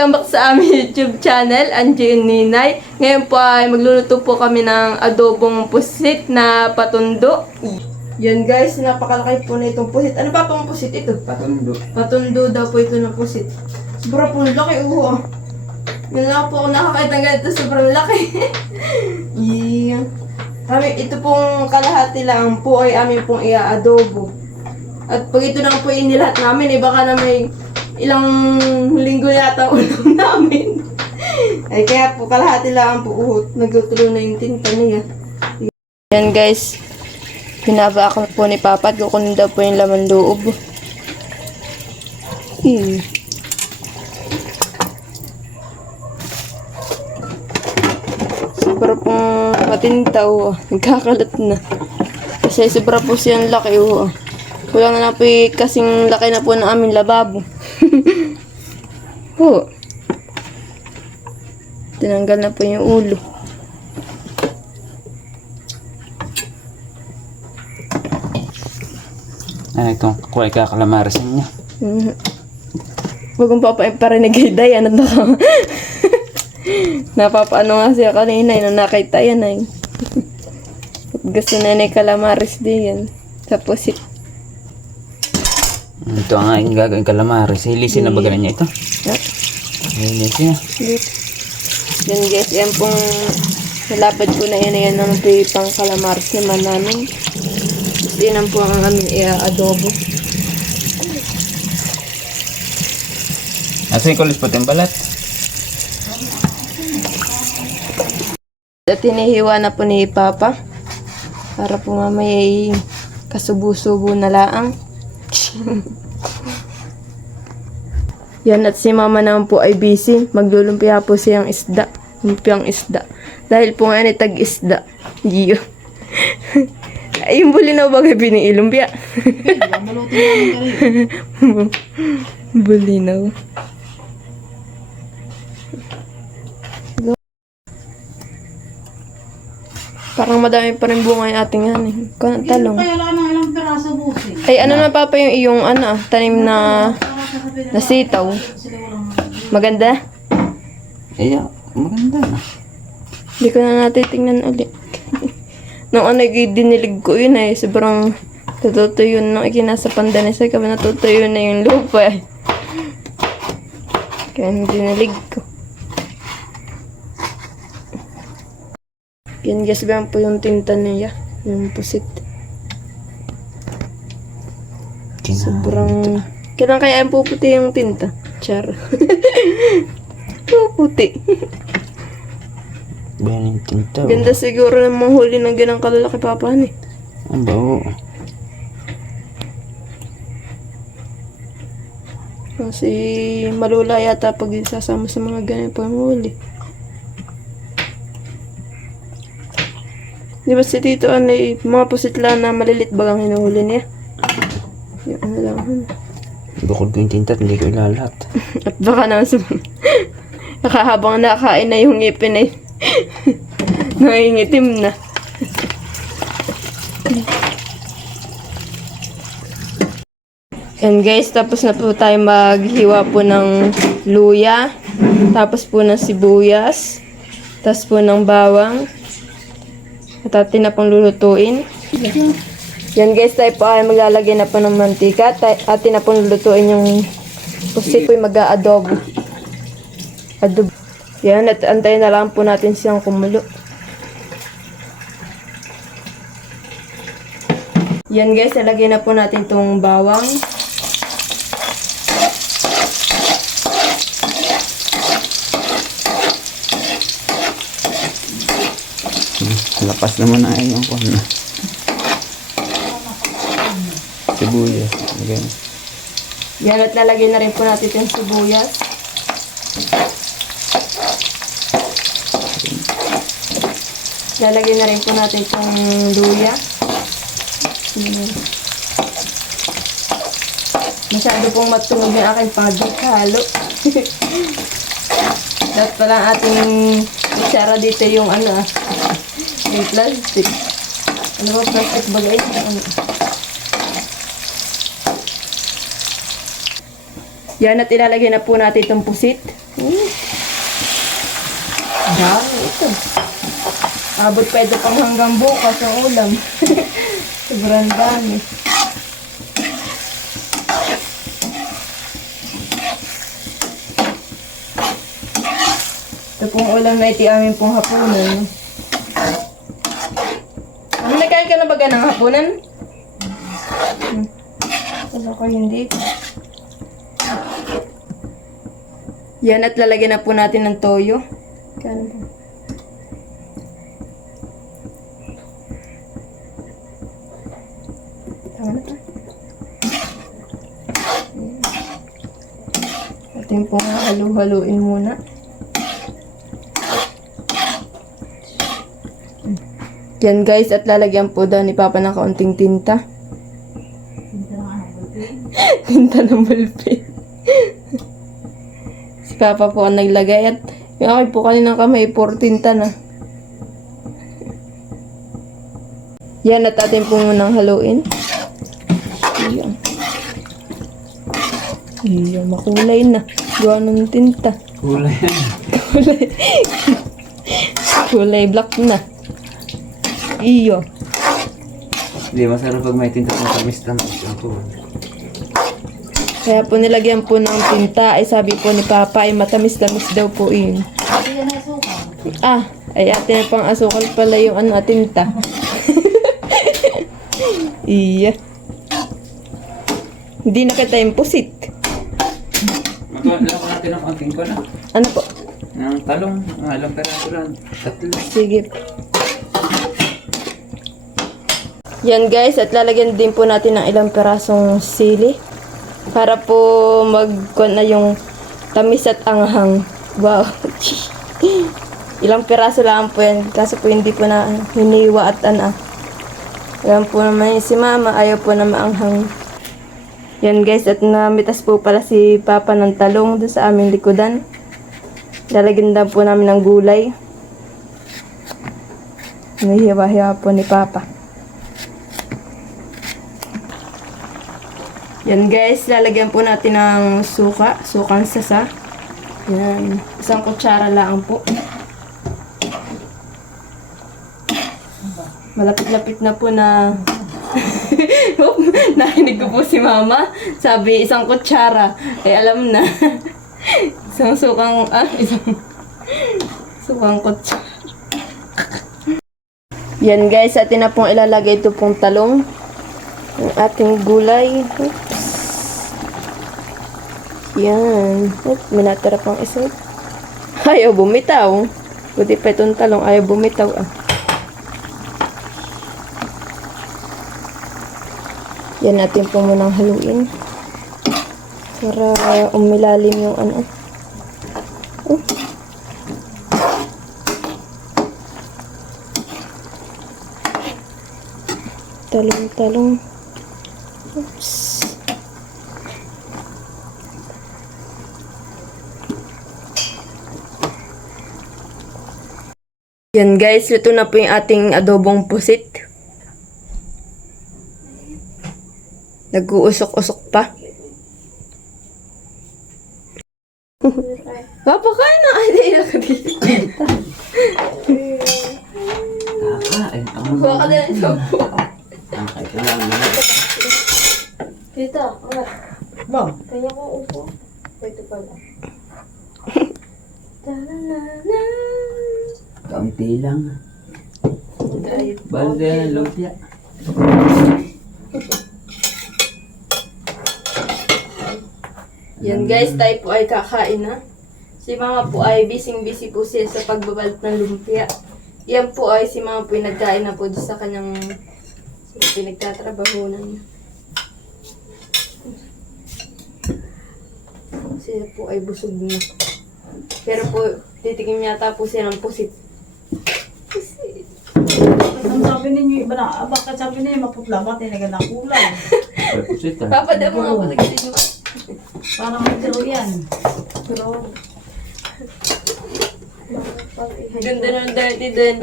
welcome back sa aming YouTube channel, Angie and Ninay. Ngayon po ay magluluto po kami ng adobong pusit na patundo. Yan guys, napakalaki po na itong pusit. Ano ba pong pusit ito? Patundo. Patundo daw po ito na pusit. Sobrang po laki, Yan lang po ako nakakita ng ganito, sobrang laki. Yeah. Ito pong kalahati lang po ay amin pong ia-adobo. At pag ito lang po inilahat namin, baka na may ilang linggo yata ulam namin. Ay kaya po kalahati lang po nagtutulo na yung tinta niya. Yan guys, pinabakal po ni Papa at kukunin daw po yung laman loob. Sobra pong matintaw, nagkakalat na. Kasi sobra po siyang laki. Kulang na po kasing laki na po ng aming lababo. Tinanggal na po yung ulo. Ano itong kuhay kakalamaris niya? Huwag kong papaimparinig kay Dayan at napapaano nga siya kanina nung nakita yan ay. Gusto na ni kalamaris din yan. Tapos Ito ang aking gagawin kalamaris. Hilisin na ba ganun niya ito? Hilisin na. Yan guys, yan pong nalapad ko na yan ng pang kalamaris naman namin. Yan po ang aming adobo. Asa yung kulis po yung balat? At hinihiwa na po ni Papa para po mamaya kasubo-subo na laang. Yan, at si Mama naman po ay busy. Maglulumpia po siyang isda. Lumpiang isda. Dahil po ngayon ay tag-isda. Giyo. Ay, yung bulinaw bagay biniilumpia. Bulinaw. Parang madami pa rin bunga yung ating yan eh. Talong. Kaya lang ng ilang piraso busi. Ay, ano na Papa yung iyong tanim na sitaw? Maganda? Ay, maganda na. Hindi ko na natitingnan ulit. Nung dinilig ko yun eh, sobrang natutuyo nung ikinasa pandanis ay kami natutuyo na yung lupa eh. Kaya dinilig ko. Yan guys, ba po yung tinta niya, yung pusit. Sobrang... Kailan kaya yung puputi yung tinta? Char. Puputi. Bayan yung tinta. Ganda siguro ng mga huli ng ganang kalalaki papahan eh. Ang baho. Kasi malula yata pag sasama sa mga ganyan panghuli. Di ba si Tito mga pusitla na malilit bagang hinuhuli niya? Yung ano lang. Bukod ko yung tinta at hindi ko ilalat. At baka naman nakahabang nakain na yung ngipin ay nangingitim na. And guys, tapos na po tayo maghiwa po ng luya, tapos po ng sibuyas, tapos po ng bawang, at atin na pong lulutuin. Yan guys, tayo po ay maglalagay na po ng mantika. Atin na pong lulutuin yung pusit po yung mag-aadobo. Adobo. Yan, at antayin na lang po natin siyang kumulo. Yan guys, nalagay na po natin itong bawang. Lapas naman na yung kwan na. Sibuyas. Okay. Yan, at lalagay na rin po natin yung sibuyas. Lalagay na rin po natin itong luya. Masyado pong matunog yung aking pagkakalo. Dapat pala ating itsara dito yung yung plastic. Ano ba plastic bagay? Yan, at ilalagay na po natin itong pusit. Dami ito. Abot pa ito pang hanggang bukas ang ulam. Sobrang dami. Ito pong ulam na iti amin pong hapunan. Ano, nagkain ka na ba ng hapunan? Wala ko hindi. Yan, at lalagyan na po natin ng toyo. Kano po? Tama na pa. Ating pong halu-haluin muna. Yan guys, at lalagyan po daw ni Papa ng kaunting tinta. Tinta ng bulpin. Si Papa po ang naglagay at yung akin po kaninang kamay, 4 tinta na. Yan, at atin po munang haluin. Yan. Yan, makulay na. Gawa ng tinta. Kulay yan. Kulay. Kulay black na. Iyo. Hindi, masarap pag may tinta ng tamis-tamis. Kaya po nilagyan po ng tinta. Ay sabi po ni Papa ay matamis-tamis daw po yun. Hindi yan ay suka. Ah, ay atin pang asukal pala yung tinta. Iya. Hindi na kita yung pusit. Magawa ko natin ang konting ko na. Ano po? Ng talong, alam peraso lang. 3. Sige. Yan guys, at lalagyan din po natin ng ilang perasong sili. Para po magkuhan na yung tamis at anghang. Wow. Ilang peraso lang po yan. Kaso po hindi po na hiniwa at Ayan po naman si Mama. Ayaw po na maanghang. Yan guys, at namitas po pala si Papa ng talong doon sa aming likodan. Lalagyan din po namin ng gulay. Nahiwa-hiwa po ni Papa. Yan guys, lalagyan po natin ng suka. Sukang sasa. Yan. 1 kutsara lang po. Malapit-lapit na po na... Nakinig ko po si Mama. Sabi, 1 kutsara. Eh, alam na. Isang sukang kutsara. Yan guys, atin na pong ilalagay ito pong talong. Ang ating gulay. Oops. Yan. Oops, may natira pang isa. Ayaw bumitaw. Buti pa itong talong, ayaw bumitaw Yan natin po munang haluin. Para umilalim yung Oh. Talong-talong. Oops. Yan guys, luto na po yung ating adobong pusit. Nag-uusok-usok pa. Papa, kain na. Ay, dahil ako dito. Kakain. Kuha ka din ito po. Kakain ka lang. Tita, anak. Ba? Kanya ko upo. Ito pala. Ta-na-na-na. Kaunti lang. Balik na ng lumpia. Yan guys, tayo po ay kakain na. Si Mama po ay busy po siya sa pagbabalat ng lumpia. Yan po ay si Mama po ay nagkain na po sa kanyang pinagtatrabahunan niya. Siya po ay busog na. Pero po, titikim yata po siya ng pusit. Pusit. Ang sabi ninyo, iba na, bakit sabi ninyo maputla ba, tinagan ng kulay? Pusit Papa, daw mga palagay nyo. Parang may zero yan. Pero, ganda ng dirty din,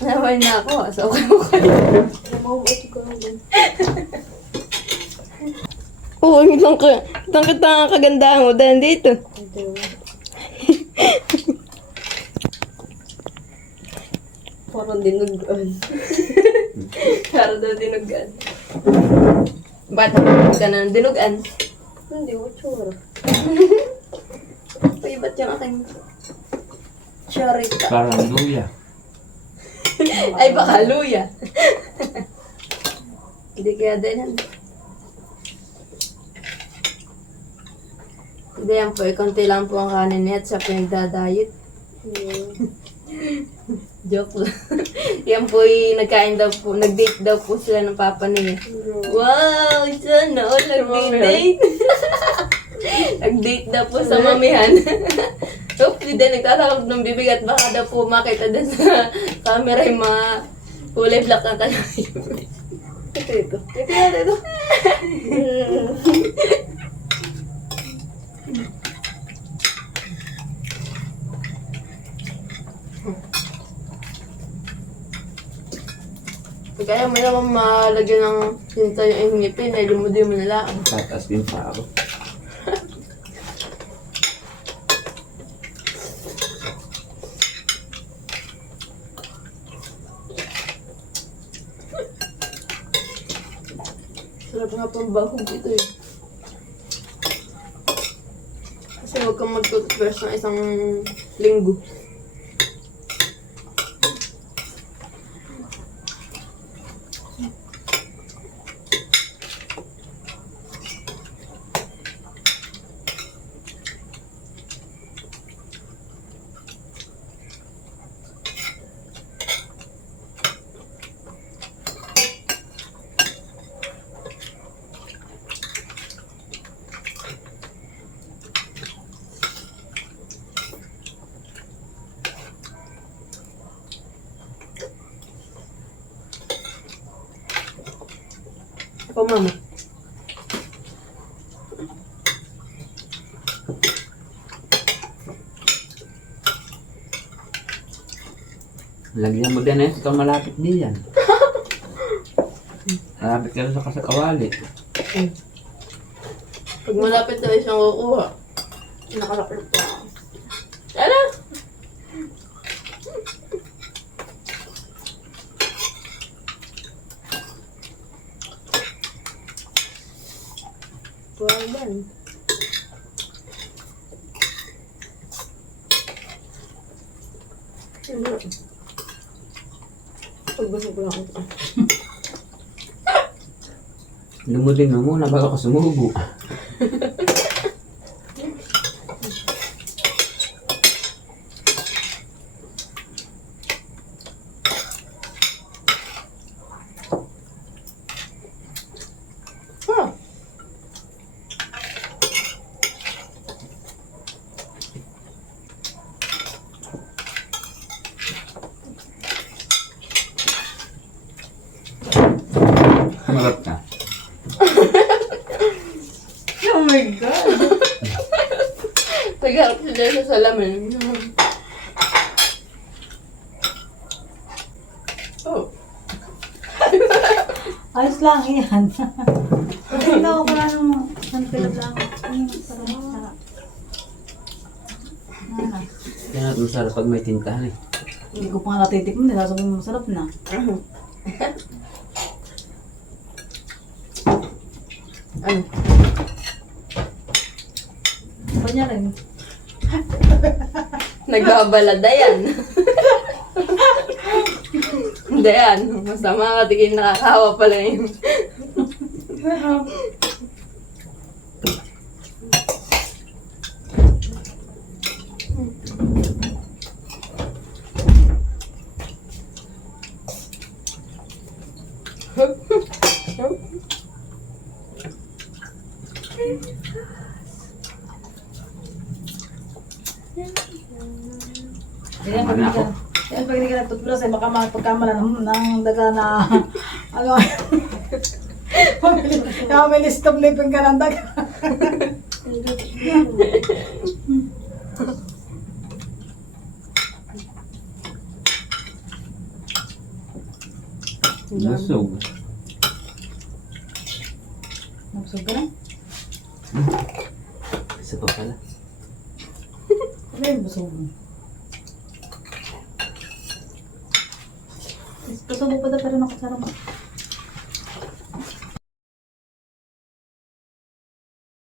Naway na ako, so okay mo ka din. Oo, kitang kagandahan mo dahil dito. Parang dinugan. Parang daw dinugan. Ba't ako ka na ng dinugan? Hindi ko tsura. Uy, ba't yung aking charita? Parang luya. Ay, baka luya. Hindi kaya din. Hindi yan po, konti lang po ang kanin niya at siya pinagdadayet. Joke lang. Yan po, nagkain daw po, nag-date daw po sila ng papa niya. Wow, sana all nag-date. Nag-date daw po sa mamihan. Hopefully din, nagtatawag ng bibig at baka daw po makita din sa camera yung mga kulay black na tayo. Ito. Ito. Kaya may naman malagyan ng hinta yung ngipin, ay lumudi mo na lang. Tataas din pa ako. Sarap nga pang bahog ito eh. Kasi huwag kang mag-toothbrush ng isang linggo. Ako, mama. Lagyan mo din eh, ito malapit din yan. Malapit ka na sa kasakawali. Pag malapit na isang kukuha, nakalapit pa. Ano? Tuwagan. Pagbasok ko lang ito. Lumudin mo muna bago ka sumubo. Huh. Marap ka. Oh my God! Tagarap sila sa salamin. Oh. Ayos lang yan. Hindi ako pala nung sanpilab lang. Sarap. Yan natin masarap pag may tintahan eh. Hindi ko pa nga natitikman. Sasabihin mo masarap na. Ano? Ba niya rin? Nagbabalada yan. Hindi yan. Masama ka, tigil nakakawa pala yun. Yan, pag hindi ka, yan, pag hindi ka nagtutbrush, baka mapagkamala ng daga na, ano, may list of living ka ng daga. Busog. Nabusog ka na? Isa pa pala. Ano yung busog mo? Susubo pa daw pero ako sarang.